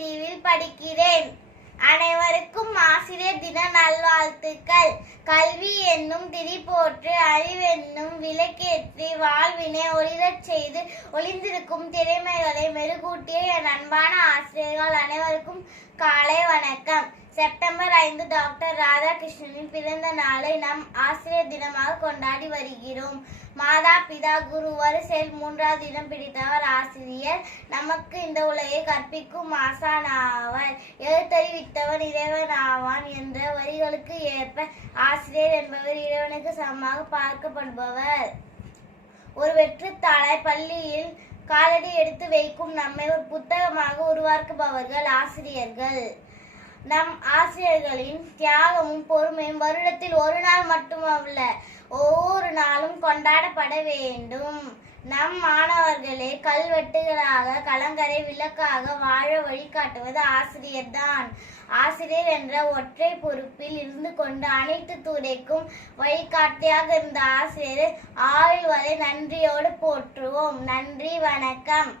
பிரிவில் படிக்கிறேன். அனைவருக்கும் ஆசிரியர் தின நல்வாழ்த்துக்கள். கல்வி என்னும் திரி போற்று, அறிவென்னும் விளக்கேற்றி, வாழ்வினை ஒளிரச் செய்து ஒளிந்திருக்கும் திறமைகளை மெருகூட்டிய என் அன்பான ஆசிரியர்கள் அனைவருக்கும் காலை வணக்கம். செப்டம்பர் 5 டாக்டர் ராதாகிருஷ்ணனின் பிறந்த நாளை நாம் ஆசிரியர் தினமாக கொண்டாடி வருகிறோம். மாதா பிதா குரு வரிசையில் 3வது இடம் பிடித்தவர் ஆசிரியர். நமக்கு இந்த உலகை கற்பிக்கும் ஆசானாவர். எழுத்தறிவித்தவர் இறைவன் ஆவான் என்ற வரிகளுக்கு ஏற்ப ஆசிரியர் என்பவர் இறைவனுக்கு சமமாக பார்க்கப்படுபவர். ஒரு வெற்றுத்தாளை பள்ளியில் காலடி எடுத்து வைக்கும் நம்மை ஒரு புத்தகமாக உருவாக்குபவர்கள் ஆசிரியர்கள். நம் ஆசிரியர்களின் தியாகமும் பொறுமையும் வருடத்தில் ஒரு நாள் மட்டுமல்ல, ஒவ்வொரு நாளும் கொண்டாடப்பட வேண்டும். நம் மாணவர்களே கல்வெட்டுகளாக கலங்கரை விளக்காக வாழ வழிகாட்டுவது ஆசிரியர்தான். ஆசிரியர் என்ற ஒற்றை பொறுப்பில் இருந்து கொண்டு அனைத்து துறைக்கும் வழிகாட்டியாக இருந்த ஆசிரியரை ஆயுள் வரை நன்றியோடு போற்றுவோம். நன்றி, வணக்கம்.